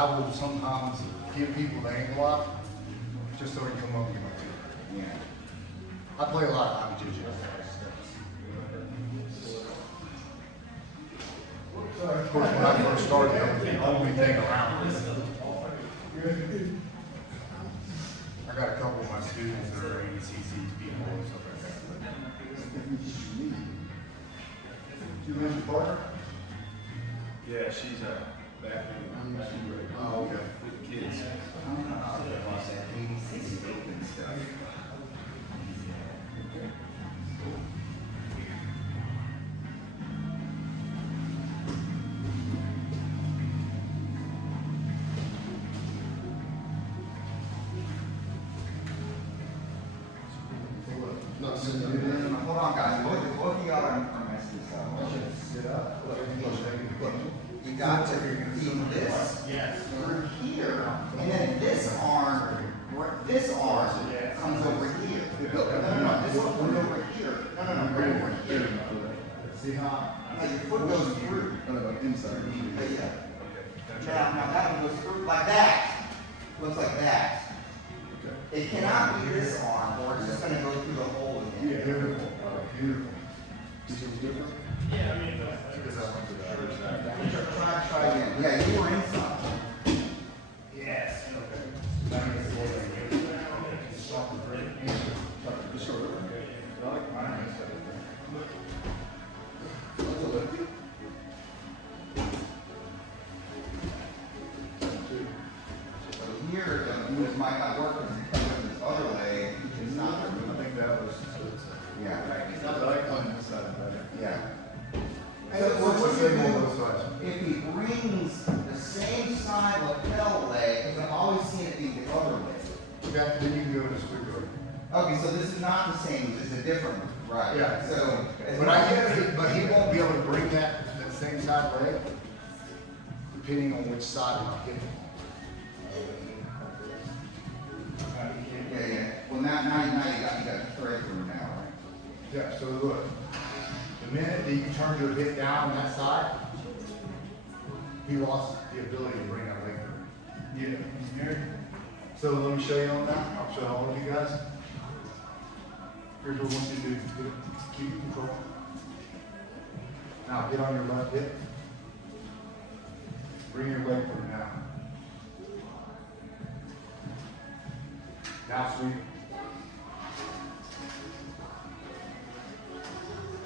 I will sometimes give people the ankle lock just so they can come up and get my tip. Yeah. I play a lot of hockey jiu-jitsu. Of course, when I first started, that was the only thing around. I got a couple of my students that are ACC people and stuff like that. You mentioned Parker? Yeah, she's back in. Oh, okay. With the kids. Hold on, guys. Both of y'all are messing this up. Sit up. You got to feed this through here, and then this arm comes over here. No, this one comes over here. No, go over here. See how? Now your foot goes through. Inside. Yeah. Now that one goes through like that. Looks like that. It cannot be this arm, or it's just going to go through the hole again. Yeah, beautiful. Beautiful. Is it different? Yeah, I mean, Because I went to the Try again. Yeah, you were inside. yes. That means it's more than stop the break. Just sort of. I like mine. So here, the moves might not work because it comes with this other leg. It's not I think that was. Yeah. I like on this side better. Yeah. So what's the same on both sides? If he brings the same side lapel leg, because I've always seen it be the other leg. Okay, then you can go to the squiggle. Okay, so this is not the same, this is a different one, right? Yeah. So, But he won't be able to bring that same side leg, depending on which side he's hitting. yeah. Well, now you got the thread through now, right? Yeah, so look, the minute that you turn your hip down on that side, he lost the ability to bring that leg through. Yeah. So let me show you on that. I'll show all of you guys. Here's what I want you to do. Keep control. Now get on your left hip. Bring your leg through now. Now sweep.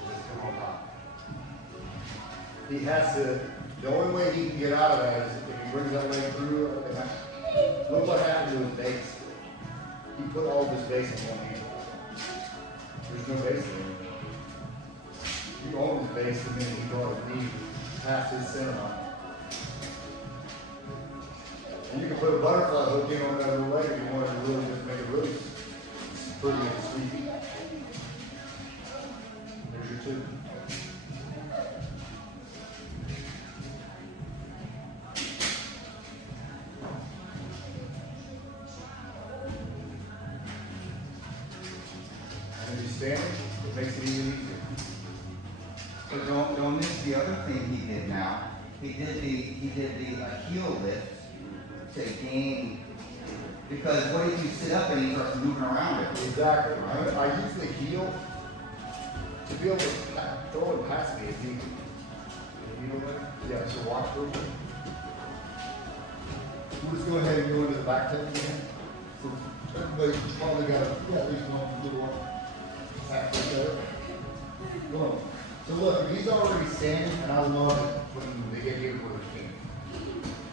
Just come on top. He has to, the only way he can get out of that is if he brings that leg through. And that, look what happened to his base. He put all of his base in one hand. There's no base there. He owned his base and then he brought his knee past his center line. And you can put a butterfly hook in on that other leg if you wanted to really just make it loose. Put it in the sweep. There's your two. And if you stand, it makes it even easier. But don't miss the other thing he did now. He did the heel lift to gain, because what if you sit up and he starts moving around it? Exactly. I use the heel to be able to throw it past me if he. Heel there? Yeah, so watch real quick. We'll just go ahead and go into the back table again. So everybody's probably got at least one little one. Half right there. Boom. So look, if he's already standing, and I love it when they get here for the king.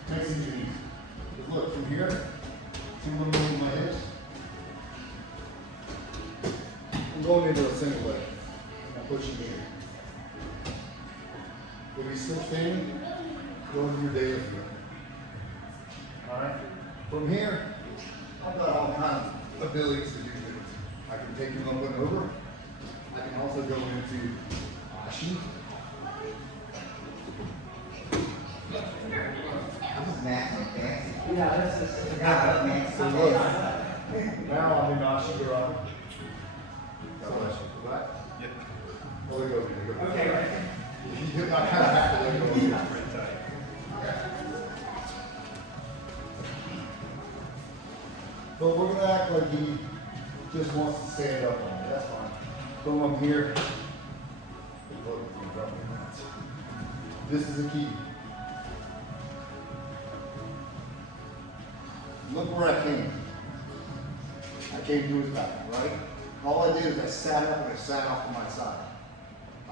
Nice and easy. But look, from here, see what I'm moving my hips? I'm going into a single leg. I'm pushing here. If he's still standing, go into your daily flow. Alright? From here, I've got all kinds of abilities to do things. I can take him up and over. I can also go into Ashi. This is Max and fancy. Yeah, this is. Yeah, Max So and look, fancy. now I'm in Ashi Garage. God bless you. Right? Yep. Oh, we go. Okay, right. I kind of have to let go. But we're gonna act like he just wants to stand up on me. That's fine. Boom, I'm here. This is the key. Look where I came. I came to his back, right? All I did is I sat up and I sat off to my side.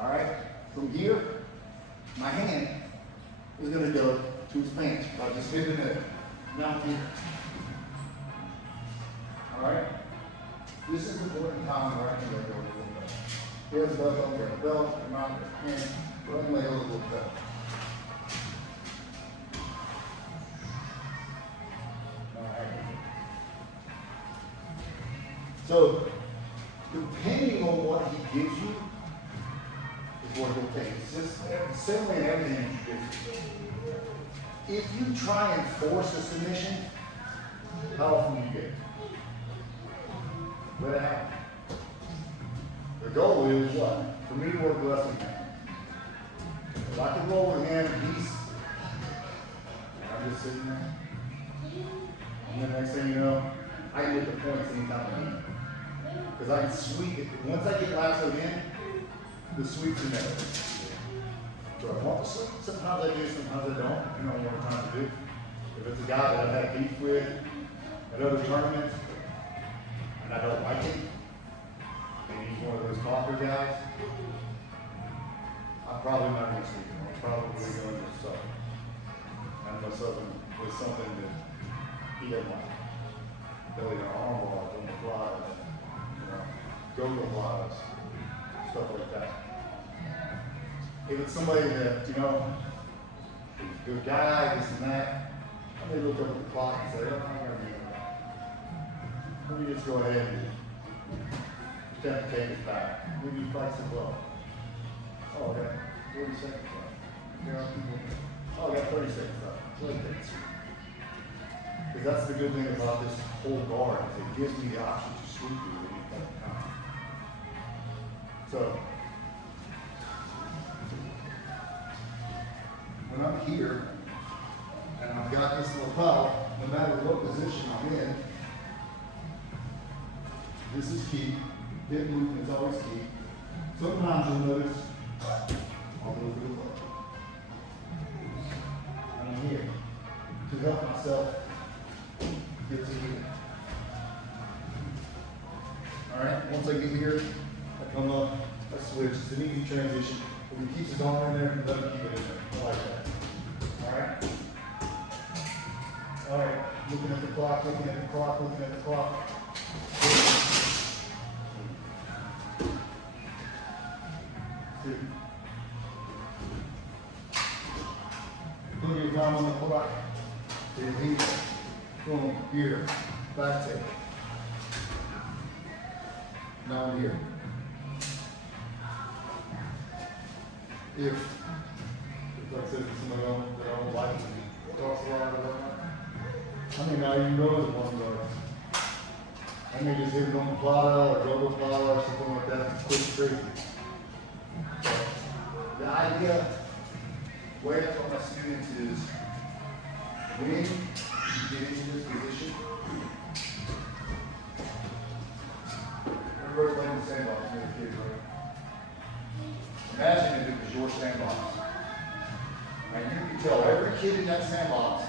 All right? From here, my hand is gonna go to his pants. I just hit the middle. Now here. All right? This is the point in time where I can let go a little bit. Here's the belt, I'm going to belt, I'm out, and let me let go a little bit. So, depending on what he gives you, is what he'll take. It's just the same way in everything you do. If you try and force a submission, how often do you get it? Let it happen. The goal is what? For me to work less with him. If I can roll with him, I'm just sitting there. And the next thing you know, I can get the points anytime I need. Because I can sweep it. Once I get lassoed in, the sweeps are never. So I want to sweep. Sometimes I do, sometimes I don't. You know what I'm trying to do. If it's a guy that I've had beef with at other tournaments, and I don't like him, and he's one of those talker guys, I'm probably not going to sweep him. I'm probably going to sub. I'm going to sub him with something that he doesn't like. Belly or arm bars, on the flies, go-go flies, stuff like that. If it's somebody that, is a good guy, this and that, I may look up at the clock and say, oh, I gotta get it. Let me just go ahead and attempt to take it back. Maybe he fights it well. Oh, I got 40 seconds left. Oh, I got 30 seconds left. Really takes. Because that's the good thing about this whole guard, is it gives me the option to sweep you at any point in time. So, when I'm here, and I've got this lapel, no matter what position I'm in, this is key. Hip movement is always key. Sometimes you'll notice I'll move it above. And I'm here to help myself get to here. Alright, once I get here, I come up, I switch. It's an easy transition. If he keeps his arm in there, let him keep it in there. I like that. Alright? Alright, looking at the clock, looking at the clock, looking at the clock. Two. Put your thumb on the clock. Here, boom, here, back take. Now I'm here. If like I said, somebody that I don't like, talks a lot about that. I mean, now you know it's one guard. I may just hit it on the plata or double plata or something like that, quick and crazy. So, the idea, way I tell my students is, when you get into this position, everybody's playing the sandbox, you're the kids, right? Imagine if it was your sandbox. And you can tell every kid in that sandbox,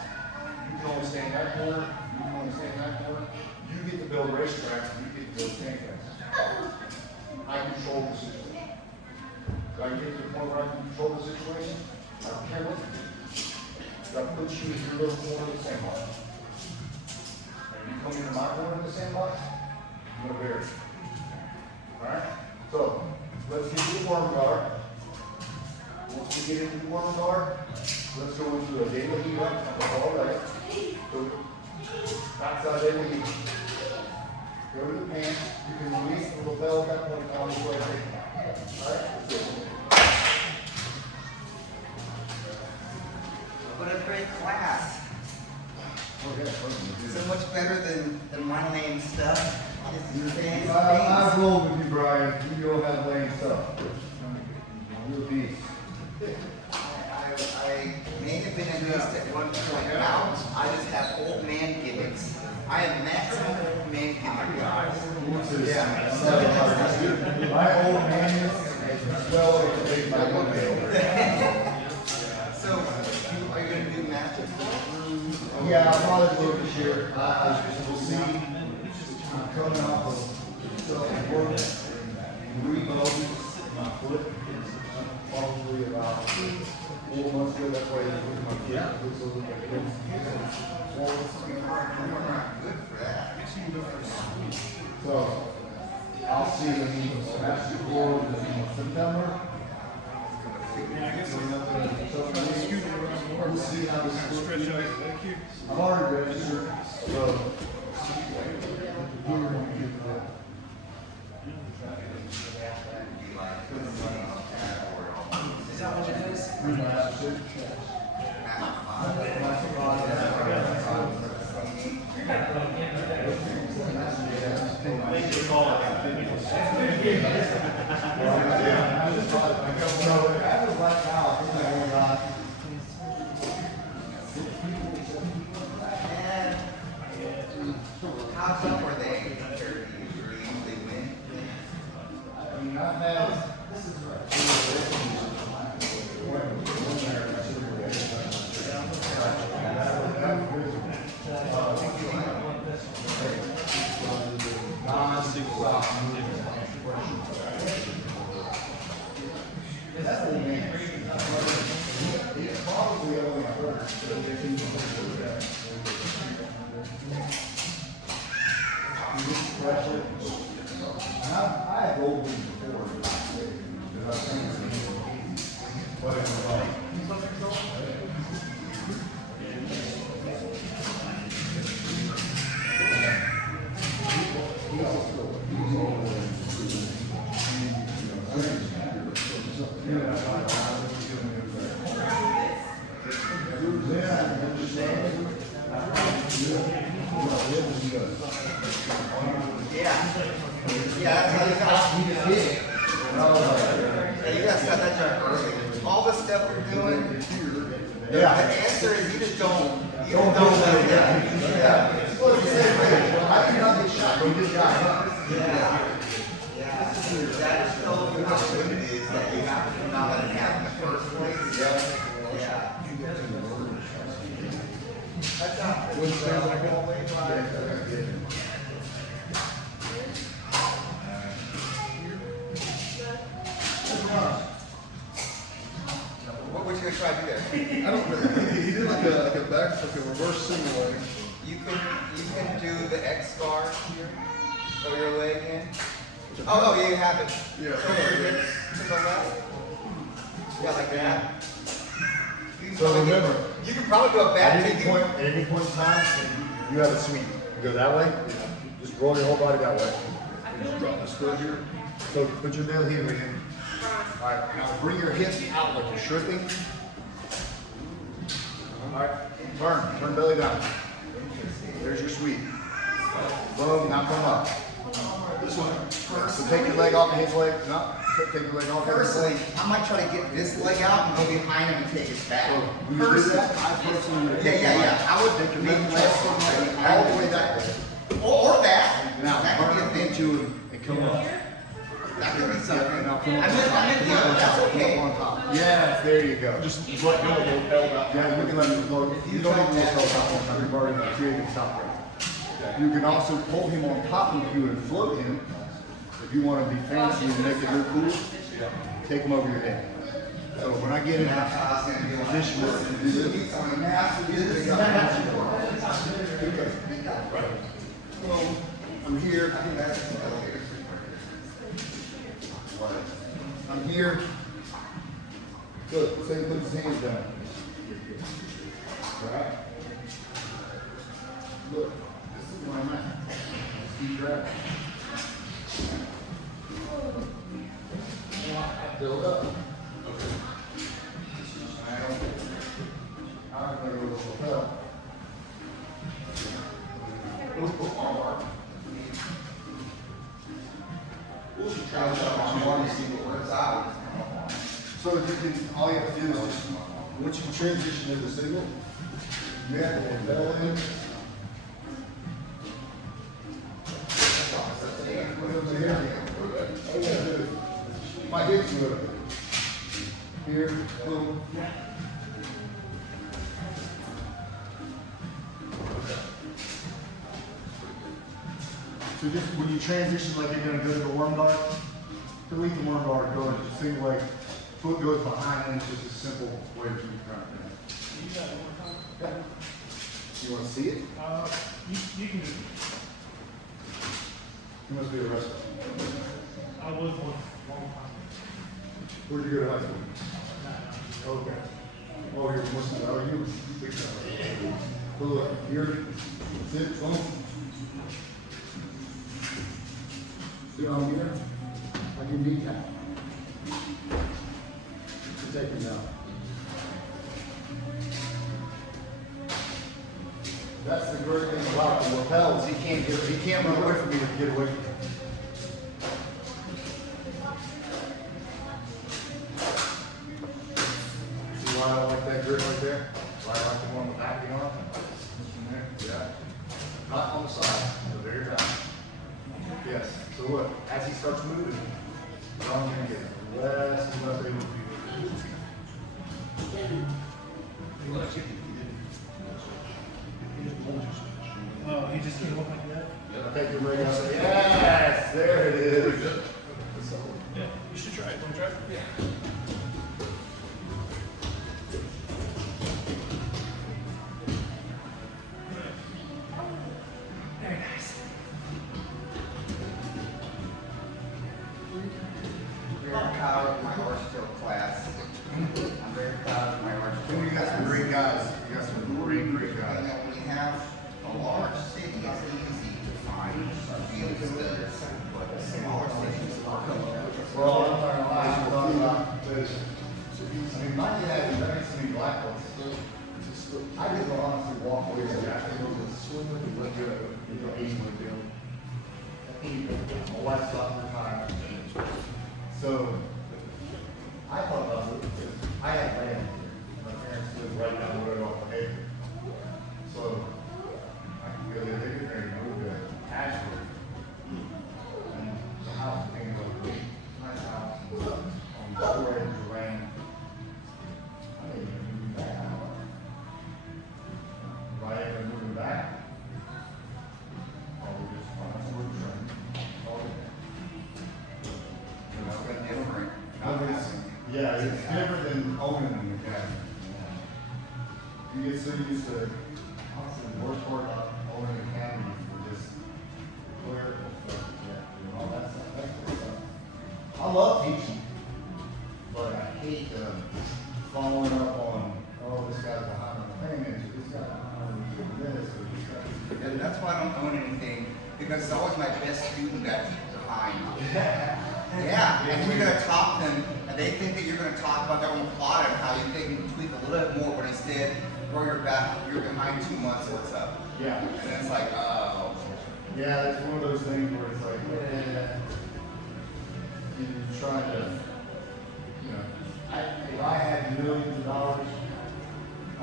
you can only stay in that corner, you can only stay in that corner. You get to build racetracks, and you get to build sandcastles. I control the situation. If I get to the point where I can control the situation, I don't care what you do. I put you in your little corner of the sandbox. And you come into my corner of the sandbox, I'm gonna bury you. Alright? So, let's get to the worm guard. Once we get into the worm guard, let's go into a daily heat up on the ball right. So, backside daily heat. Go to the pants. You can release the lapel at that point on the way. Alright? Let's go. What a great class. Okay. So much better than my lame stuff. I've rolled with you, Brian. You don't have lame stuff. You're a beast. I may have been at least at one point out. I just have old man gimmicks. I have maximum old man gimmick. My old man is well over the big man. So, are you gonna do matches? Yeah, I'll probably do it this year. We'll see. I'm coming off of self-work and reloading my foot. Probably about 4 months ago. That's why I was with my kid. Looks a little bit good. Good for that. So I'll see them in Mexico in September. We'll see how this Stretch out. goes. Thank you. I'm already registered, so. Is that what it is? Thank you for calling. So that was like how I think I only got. How tough are they compared to you? They win? I mean, not bad. He's probably only hurt. I had gold wings before. But it was like. Yeah, that's how you got. Yeah, you guys got that job early. All the stuff we're doing, the answer is you just don't. You don't let it down. Yeah. Well, it's the same way. I did not get shot. You just got hit. Yeah. Yeah. That just tells you how good it is that you have to not let it happen in the first place. Yeah. That's not. What would you gonna try to do there? I don't really. He did like a reverse single leg. You can do the X bar here. Throw your leg in. Oh, yeah, you have it. Yeah. Throw your hips to the left. Yeah, like that. So remember, You can probably do a back at any point in time, you have a sweep. You go that way, just roll your whole body that way. Just drop this foot here. So put your middle heel in. Alright, now bring your hips out like you're stripping. Alright, turn belly down. There's your sweep. Boom, now come up. This one. So take your leg off of his leg. No, take your leg off of his Personally, leg. I might try to get this leg out and go behind him and take his back. You do that? I personally would take Yeah. I would Take your make left less leg all the way that way. or that. Now, That could be a turn thing. into and come up. That could be something. Now I'm come up. in the other. That's okay. Come up on top. Yes, there you go. Just let go of the held out. Yeah, you can let it go. You don't even want to hold top on time. You've already created the top right. You can also pull him on top of you and float him. If you want to be fancy and make it look cool, take him over your head. So when I get in position where I can do this, well, I'm here. I'm here. Good. So he puts his hands down. Right? Look, this is where I'm at. Just keep grabbing. Build up. I'm gonna go to the hotel. So you can, all you have to do is just, once you transition into single, you have to go belly in, So just when you transition, like you're gonna go to the worm guard, delete the worm guard, go into single leg, foot goes behind, and it's just a simple way to keep front. You got it one time? You wanna see it? You can do. You must be a wrestler. I was one long time. Where'd you go to high school? Okay. Oh, you're Muslim. Oh, you big time. Look, here, sit, boom. Sit on here. I can beat that. Take him down. That's the great thing about the lapels. He can't run away from me to get away from me. See why I like that grip right there? Why I like the one on the back of the arm? In there? Yeah. Not on the side, the very back. Yes. So look, as he starts moving, the arm's gonna get less and less able to be moved. Oh, he just came up like that? Take your leg out. Yes, there it is. Yeah. You should try it. Want to try it? Yeah. Very nice. Very proud of my horse show class. I'm very proud of my horse show You got some great guys. You got some great And guys. then when you have a large city, it's easy to find fields that are, but smaller cities are Well, I'm not gonna lie, I'm talking about this. I mean, my dad was very many black ones. I just honestly walk away from that. I go to swim with the winter, you know, Eastwood deal. My wife stopped retiring. So, I thought about it because I had land. My parents lived right down the road off the acre. So, I could go there, they could marry, move to Ashford. And the house, I think it was a nice house, on 4 acres of land. I didn't even move back. Right after moving back, we just, that's what we're trying. It's different. Yeah, it's different than owning an academy. You get so used to, honestly, the worst part about owning an academy is just clerical stuff, and all that stuff, that kind of stuff. I love teaching, but I hate following up on, oh, this guy's behind on the payments, or this guy's behind on this, or this guy's. And that's why I don't own anything, because it's always my best student that's behind. Yeah, and then you're gonna talk them, and they think that you're gonna talk about their own plot and how you think you can tweak a little bit more, but instead, or you're behind 2 months, what's up? Yeah. And then it's like, oh. Yeah, it's one of those things where it's like, you're trying to, you know, if I had millions of dollars,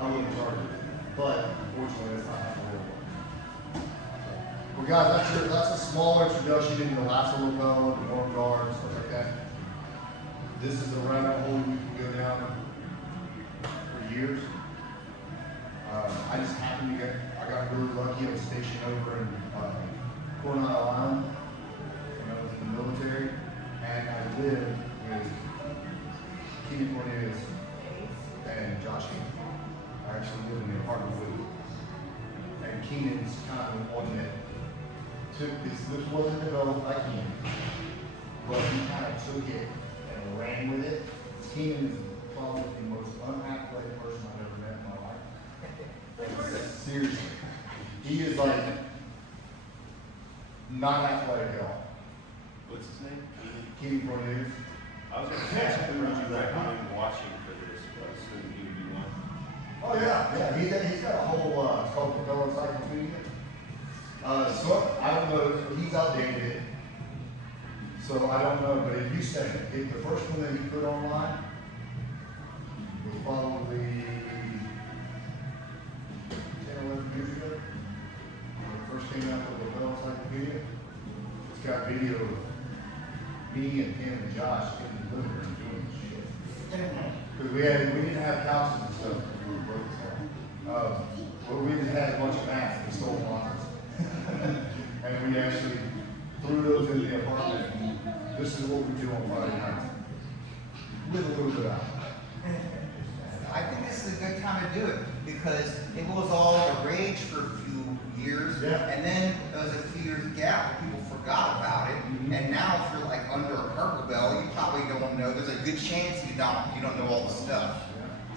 I wouldn't charge it. But fortunately, that's not how it works. Well, guys, that's a small introduction into the lasso lapel, the norm guard, and stuff like that. This is a rabbit hole we can go down for years. I just happened to I got really lucky. I was stationed over in Coronado Island when I was in the military, and I lived with Kenny Cornelius and Josh Keenan. I actually lived in the apartment with him. And Keenan's kind of the one that took this wasn't developed by Keenan, but he kind of took it and ran with it. Keenan is probably the most unathletic person I've ever met in my life. Seriously. He is like not athletic at all. What's his name? Kenny Cornelius. I was going to ask you, would you recommend watching for this, but I assume you'd be one. Oh yeah. He's got a whole it's called Capella Encyclopedia. So I don't know, he's outdated it. So I don't know, but it used to, the first one that he put online was probably 10 or 11 years ago. When it first came out with the Capella Encyclopedia. It's got video of me and him and Josh in the living room doing this shit. Because we didn't have couches and stuff when we were broke. But we just had a bunch of mats and we stole lockers. And we actually and this is what we do on Friday nights. With a little bit out. I think this is a good time to do it because it was all the rage for a few years. Yeah. And then there was a few years gap, people forgot about it. Mhm. And now if you're like under a purple belt, you probably don't know. There's a good chance you don't know all the stuff.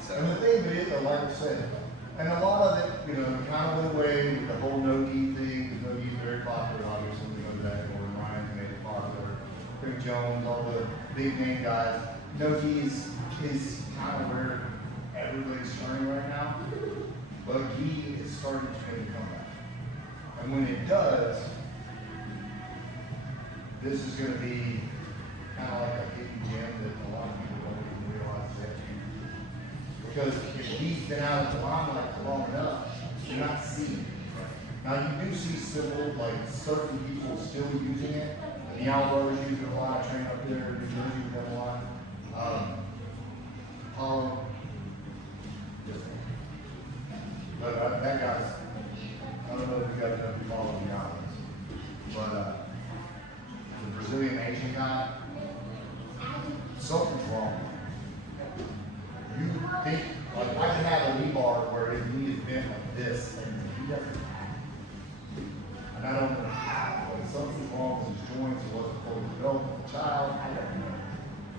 So And the thing is, like I said, and a lot of it, you know, kind of went away with the whole no-gi thing, because no-gi is very popular, obviously, we know that, or Ryan made it popular, Craig Jones, all the big name guys. No-gi is kind of where everybody's turning right now, but gi is starting to make a comeback. And when it does, this is gonna be kind of like a hidden gem that a lot of people don't even realize that. Because if he's been out of the limelight for long enough, you're not seeing it. Now you do see civil, like certain people still using it. The Outlaws use it a lot. I train up there in New Jersey with them a lot. Apollo. But that guy's, I don't know if you guys know who follow the islands, but the Brazilian Asian guy, something's wrong. You think, like I can have a knee bar where his knee is bent like this, and he doesn't. And I don't know how, but something's wrong with his joints, it wasn't fully developed as a child, I don't know.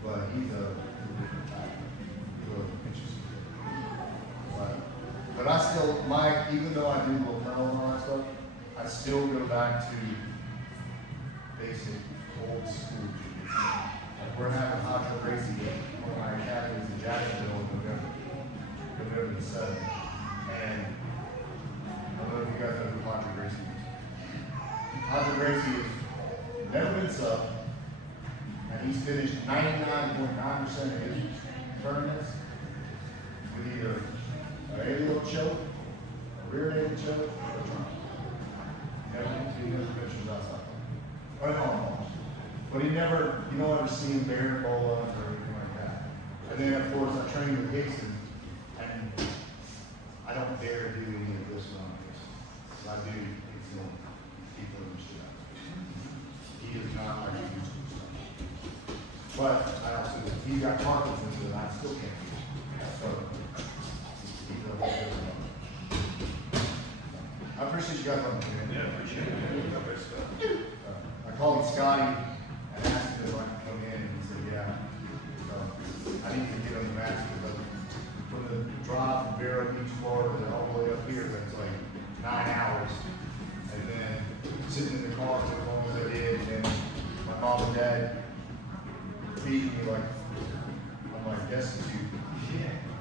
But he's a different type. He's a interesting kid. But I still, even though I do lapel and all that stuff, I still go back to basic old school. Like we're having Hydro Racing on my academies in Jacksonville in November the 7th. And I don't know if you guys know who Hydro Racing is. Hydro Racing has never been sub, and he's finished 99.9% of his tournaments with either an aerial choke, a rear aerial choke, or a trunk. He never finishes outside. Or no. But you don't ever see him bear bolas or anything like that. And then of course I train with Dixon, and I don't dare do any of this around this. I do, it's the people in the shit. He is not like he used to. But I also, he got Parkinson's and I still can't do it. So, he's a whole different one. I appreciate you guys on the Yeah, appreciate it. I called Scotty and asked him if I could come in, and he said, yeah. So, I need to get on the match because from the drive from Vero Beach, Florida, all the way up here, that's like 9 hours. And then sitting in the car for as long as I did, and then my mom and dad feeding me like, I'm like destitute.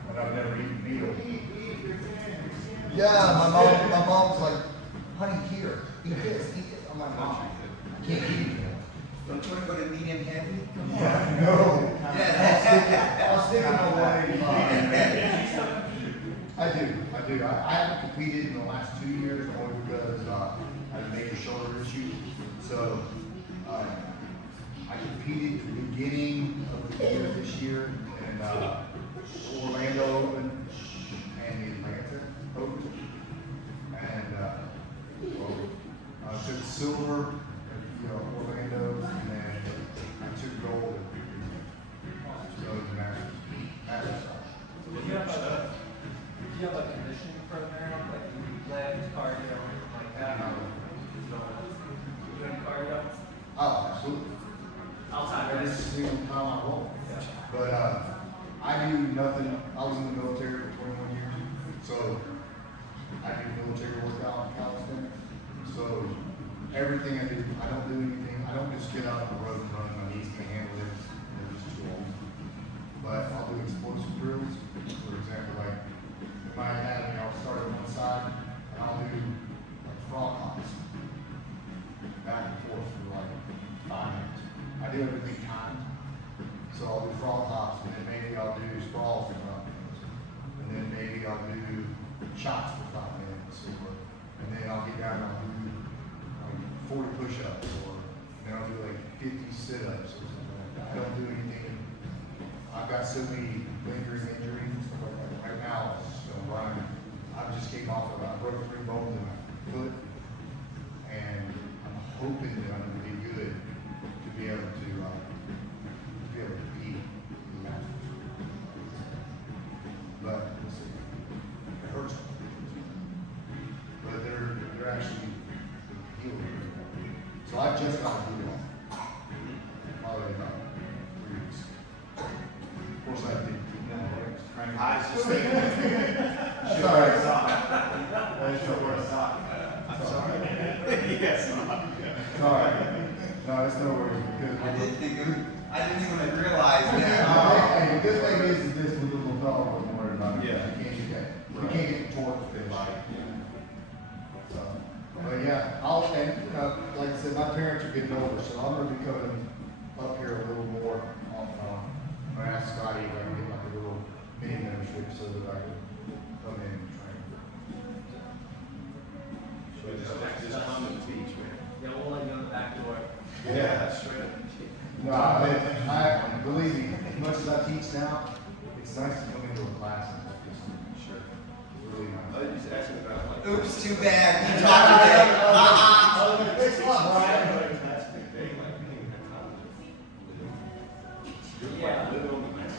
And I've never eaten meal. Yeah, my mom's like, honey, here, eat this, eat this. I'm like, Mom, I can't eat it. don't you want to go to medium heavy? Come on. Yeah, no. I was thinking of 185. I do. I haven't competed in the last 2 years only because I had a major shoulder issue. So I competed at the beginning of the year this year in Orlando Open and the Atlanta Open. And I took silver at Orlando, and then I took gold at the Masters. Do you have a conditioning program, like you lift, cardio, like that? You doing cardio? Oh, absolutely. Outside, I right? just see them how I roll. But I do nothing. I was in the military for 21 years, so I do military workout in calisthenics. So everything I do, I don't do anything. I don't just get out on the road and run. My knees can't handle it. They're just too old. But I'll do explosive drills. For example, like in my academy, I'll start on one side and I'll do like frog hops back and forth for like 5 minutes. I do everything timed. So I'll do frog hops, and then maybe I'll do sprawls for 5 minutes. And then maybe I'll do shots for 5 minutes. And then I'll get down and I'll do like 40 push-ups, or then I'll do like 50 sit-ups or something like that. I don't do anything. I've got so many lingering injuries and stuff like that. Right now, I just came off of, I broke 3 bones in my foot, and I'm hoping that I'm gonna be good to be able to compete in the Masters. But we'll see. It hurts. But they're actually healing. So I just got a boot on. Probably about 3 weeks. Of course I did. I was just thinking. Sorry. I'm sorry. Yes. Sorry. No, it's no worries because I didn't even realize Hey, that. the good thing is this with the little dog wasn't worried about it. Yeah. You can't get that. You Right. can't get the torque to finish. So, but yeah, like I said, my parents are getting older, so I'm gonna be coming up here a little more on, I asked Scotty if I can get like a little mini membership so that I can come in and train. Just come and teach, man. Yeah, we'll let you on the back door. Yeah, that's right. No, I believe me, as much as I teach now, it's nice to come into a class and just, Sure. really nice. I was just asking about like. Oops, too bad. You talked today. It's fun, Brian. Fantastic day, like being in college. You're Yeah. like living on the map.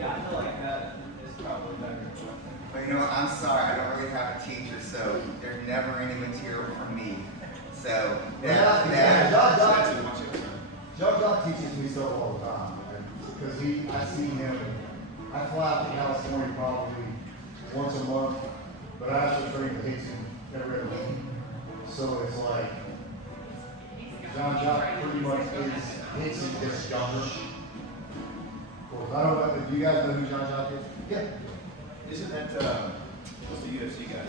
Yeah, I feel like that is probably better. But you know what, I'm sorry, I don't really have a teacher, so there's never any material from me. So, Yeah, John That's Dodd, much of a time. John Dodd teaches me stuff all the time, because I see him, I fly out to California probably once a month, but I actually train the Hickson every other week. So it's like, John Jock pretty much is Hickson just younger. Of course, I don't know, do you guys know who John Jock is? Yeah. Isn't that, what's the UFC guy?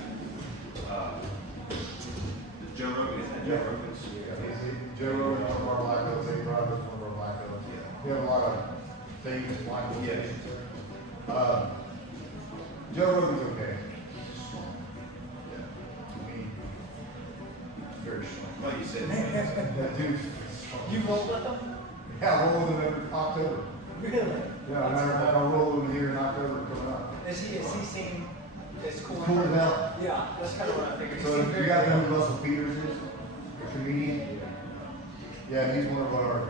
Joe Rogan, isn't that Joe Rogan's? Joe Rogan, one of our black belts, Eddie Roberts, one of our black belts. We have a lot of famous black belts. Yeah. Joe Rogan's okay. He's just strong. I mean, he's very strong. Like you said. That dude's strong. You rolled with them? Yeah, I roll with him every October. Really? Yeah, matter of fact, I'll roll with him here in October coming up. Is he seem as cool? Cool as hell. Yeah, that's kind of what I figured. So if you guys know who Russell Peters is, the comedian? Yeah, he's one of our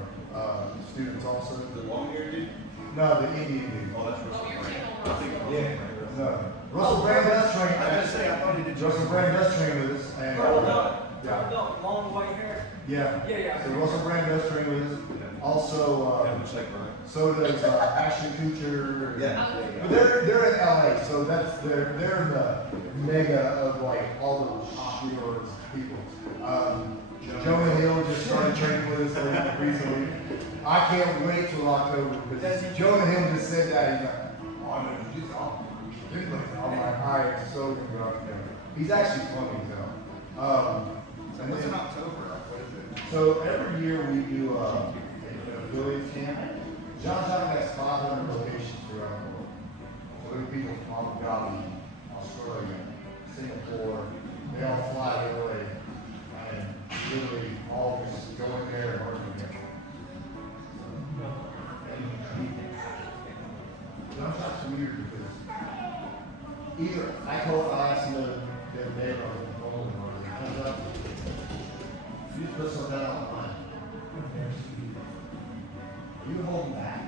students also. The long haired dude? No, the Indian dude. Oh, that's Russell Brand. I think. Yeah, no. Russell Brand does train. I was gonna say, I thought he did. Russell Brand does train with us. And, No, long white hair. yeah. Yeah, yeah. So Russell Brand does train with us. Also, Yeah, looks like Brian. so does Ashton Kutcher. Yeah. But they're in LA, so they're in the mega of like all those popular people. Jonah Hill just started training with us like, recently. I can't wait till October because Jonah Hill just said that. He's like, oh, I'm gonna do this. I'm like, all right, so good on him. He's actually funny though. So what's in October? What is it? So every year we do an affiliate camp. John John has 500 locations throughout the world. So there are people from Abu Dhabi, Australia, Singapore. They all fly early and literally all just go in there and work together. John John's weird because either I asked him the other day about the phone or it comes up. You just put something out online. Are you holding back?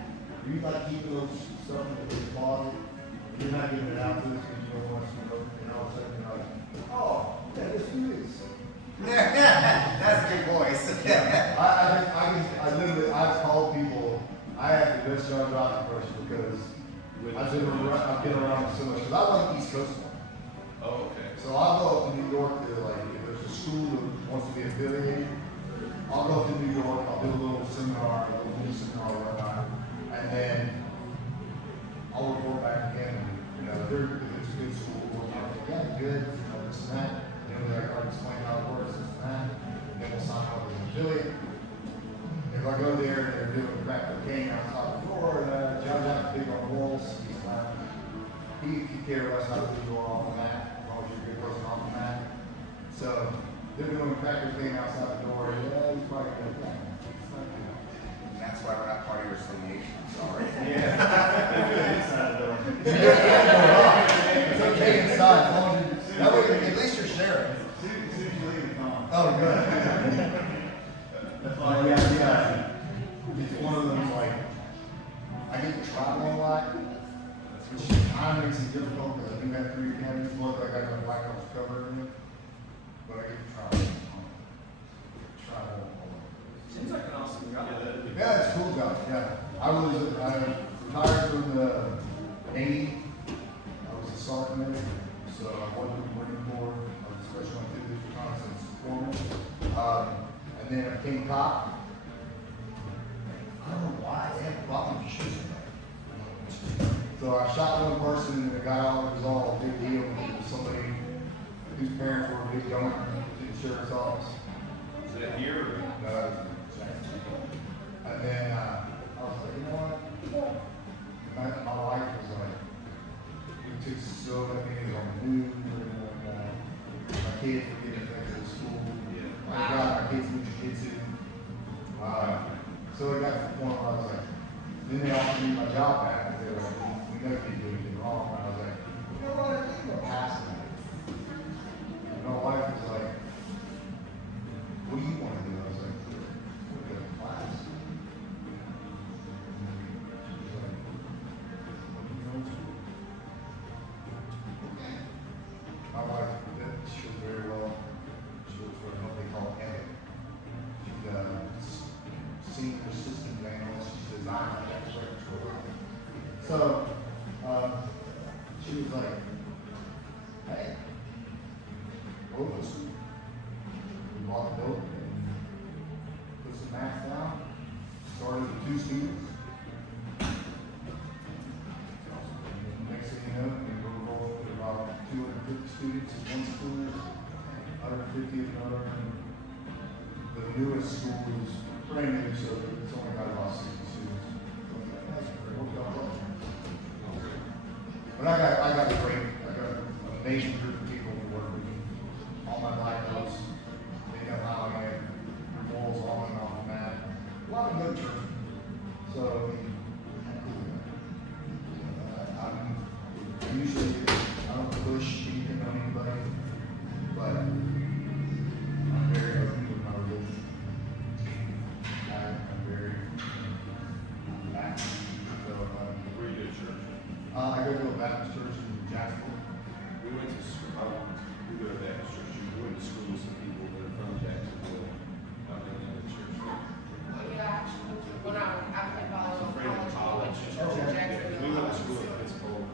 Are you like keeping those stuff in the closet? You're not giving it out to us because you don't want us to know, and all of a sudden you're like, oh, yeah, let's do this. That's a good voice. I literally, I've called people, I have the best John Jock impression because I've been around so much, because I like East Coast. Oh, okay. So I'll go up to New York to like, if there's a school that wants to be affiliated, I'll go up to New York, I'll do a little seminar, a little mini seminar or whatnot, and then I'll report back to him, and, if it's a good school, we'll talk, yeah, good, this and that, like, I'll explain how it works, this and that, and then we'll sign up as an affiliate. If I go there and they're doing crack cocaine outside the door, and John Jack's big on walls, he can care less how to do all on that, as long as you're a good person off the mat. So, they're doing crack cocaine outside the door, yeah, he's probably gonna do that. And that's why we're not part of your association, sorry. It's okay inside, as long as you, that way, at least you're sharing. Oh, good. Yeah. And then I became a cop. I don't know why they have a problem with shooting somebody. So I shot one person and the guy it was all a big deal. It was somebody whose parents were a big donor to the insurance office. Is that here or? And then I was like, you know what? My wife was like, we took so many things on the news. My kids were getting affected at school. My God, my kids went to jujitsu. So it got to the point where I was like, then they offered me my job back. And they were like, we never did do anything wrong. And I was like, you know what? I think I'm gonna pass it. And my wife was like, what do you want to do? I was like, we'll go to class. She was like, what do you know? My wife, she was very well. She works for a company called Epic. She's a senior systems analyst. She's designed that control. So, she was like, hey, both of us, we bought the building, put some math down, started with 2 students. Next thing you know, we were rolling with about 250 students in one school, 150 in another. The newest school is brand new, so it's only got about 60 students. So I was like, that's great. What about that? But I got an amazing group of people who work with me. All my diagnosis, they know how I am, walls on and off the mat. A lot of literature. So, I'm usually, I don't push anything on anybody, but I'm very open with my religion. I'm very active. So, Where you go to church? I go to a Baptist church in Jacksonville. We went to school, we go to Baptist church, we went to school with some people that are from Jacksonville. I've been in the church. Yeah, when I played volleyball, Friend in college. college, Yeah, Jacksonville. we went to school in Pensacola.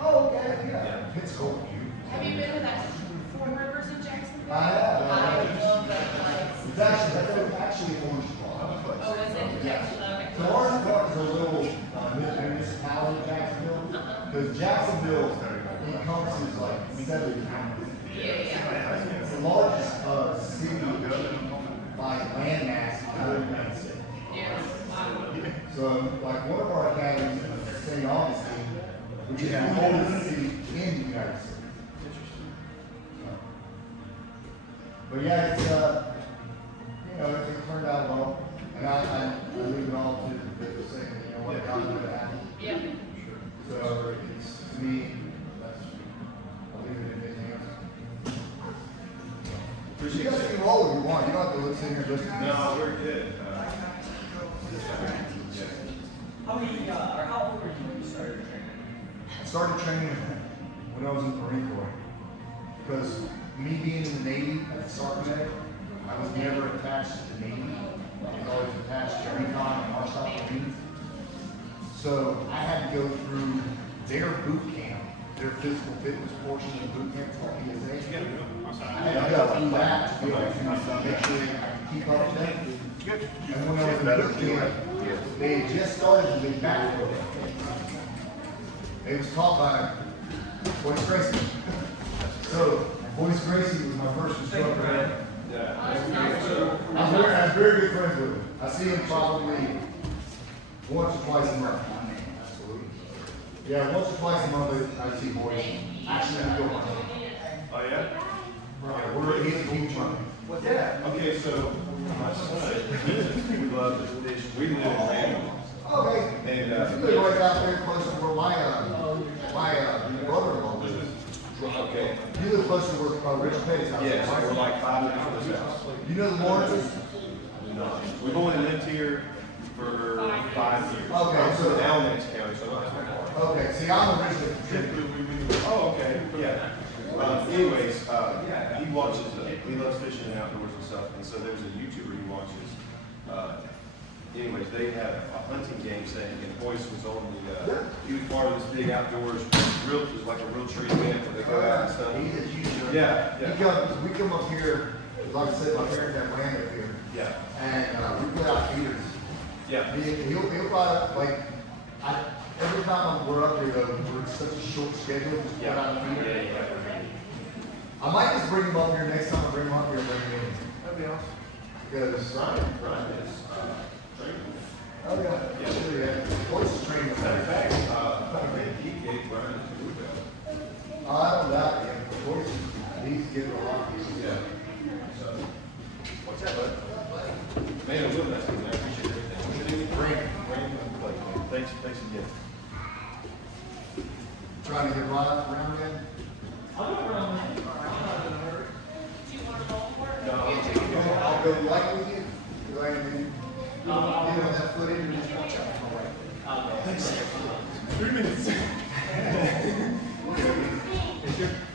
Oh, yeah. It's cold. Have you been to that Four Rivers in Jacksonville? I have. I love that place. It's actually Orange Park. Oh, is it Jacksonville? Okay. So Orange Park is a little municipality of Jacksonville, because Jacksonville encompasses like 7 counties. Yeah. It's the largest city by land mass in the United States. Yes. So, like one of our academies is St. Augustine, which is the oldest city in the United States. So, but yeah, it's it turned out well, and I leave it all to the saying, you know what, God's gonna happen. Yeah. So it's to me, I'll leave it in his hands. You guys can roll if you want. You don't have to listen here just. No, we're good. How many, or how old were you when you started training? I started training when I was in the Marine Corps. Because me being in the Navy as a sergeant medic, I was never attached to the Navy. I was always attached to recon and Marshal Marines. So I had to go through their boot camp, their physical fitness portion of the boot camp for PSA. I had to go through that to be able to make sure I could keep up with them. And when I was in boot camp, they had just started the big back program. It was taught by Boyce Gracie. So Boyce Gracie was my first instructor. I was very good friends with him. I see him probably once or twice a month. Yeah, once or twice a month I see Boyce. Actually, I go on. Oh, yeah? Yeah, he's a huge one. What's that? Okay, so my son, we love the fish. We live in Randall. Okay. And, You live right out there close to where my brother-in-law lives. Okay. You live close to where Rich Petty's house is. Yes, right? we're like 5 minutes from his house. You know the Lawrences? No. We've only lived here for 5 years. Okay, so- I'm Alamance County, so not that far. Okay, see, I'm originally from Trinity. Oh, okay, yeah. Anyways, he watches, he loves fishing and outdoors and stuff, and so there's a YouTuber he watches. Anyways, they have a hunting game thing, and Boyce was on the, he was part of this big outdoors, it was like a real tree event where they go out and stuff. He's a huge. Yeah, yeah. We come up here like I said, my parents have land up here, Yeah, and we put out heaters. yeah. He'll buy, like, every time we're up here though, we're such a short schedule, just put out a heater. I might just bring him up here next time I bring him up here and bring him in. That'd be awesome. Because, Ryan is, training. oh yeah, yeah, closest train. Matter of fact, I think he gave Ryan a blue belt. I don't doubt it, of course, he's getting a lot of these. Yeah. So, what's that, bud? Man, it was nice, man. I appreciate everything. Thanks again. Trying to get Ryan around again? I'll go around there. I'm not in a hurry. Do you want to roll for it? No. I'll go light with you, because I can, you know, that footage and just watch out.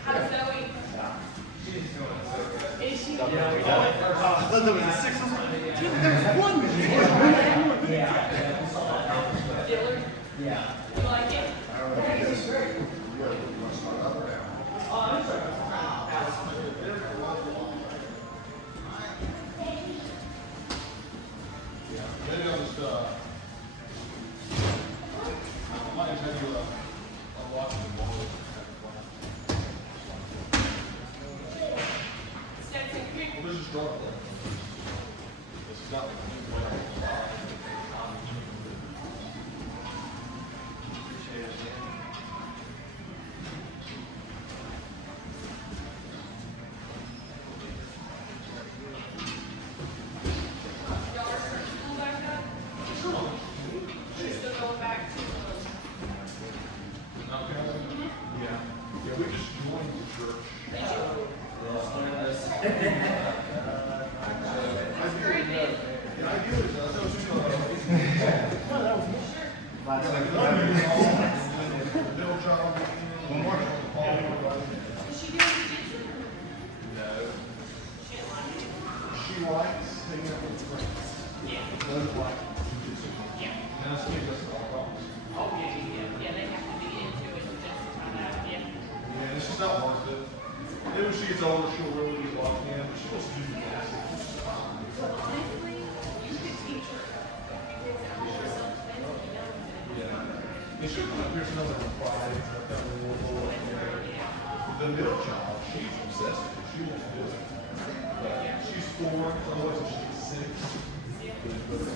How's Zoe? She's doing so good. Is she? Dillard? Yeah. You like it? I don't know if this, you gotta put my spot up or down. Maybe I'll just, I might just have you, unlock the wall. Stetson Creek? Well, this is dark. This is not like a new way. Appreciate it, man. Y'all are starting school back up? You're still going back to, Yeah. Yeah, we just joined the church. great name. The idea is, I was just, middle child, one more, Is she doing jiu-jitsu? No. She didn't like it. she likes hanging out with friends. Yeah. Doesn't like jiu-jitsu. Yeah. And that's what that's all problems. Oh, yeah, they have to be into it just to find out, yeah. Yeah, it's just not worth it. Maybe when she gets older, she'll really get locked in, but she wants to do gymnastics. which is fine. Honestly, you could teach her. Because I'm sure something, you know. Yeah. They should come up here some other Friday, like that little, the middle child, she's obsessed with it. She wants to do it. But she's 4, otherwise she's 6.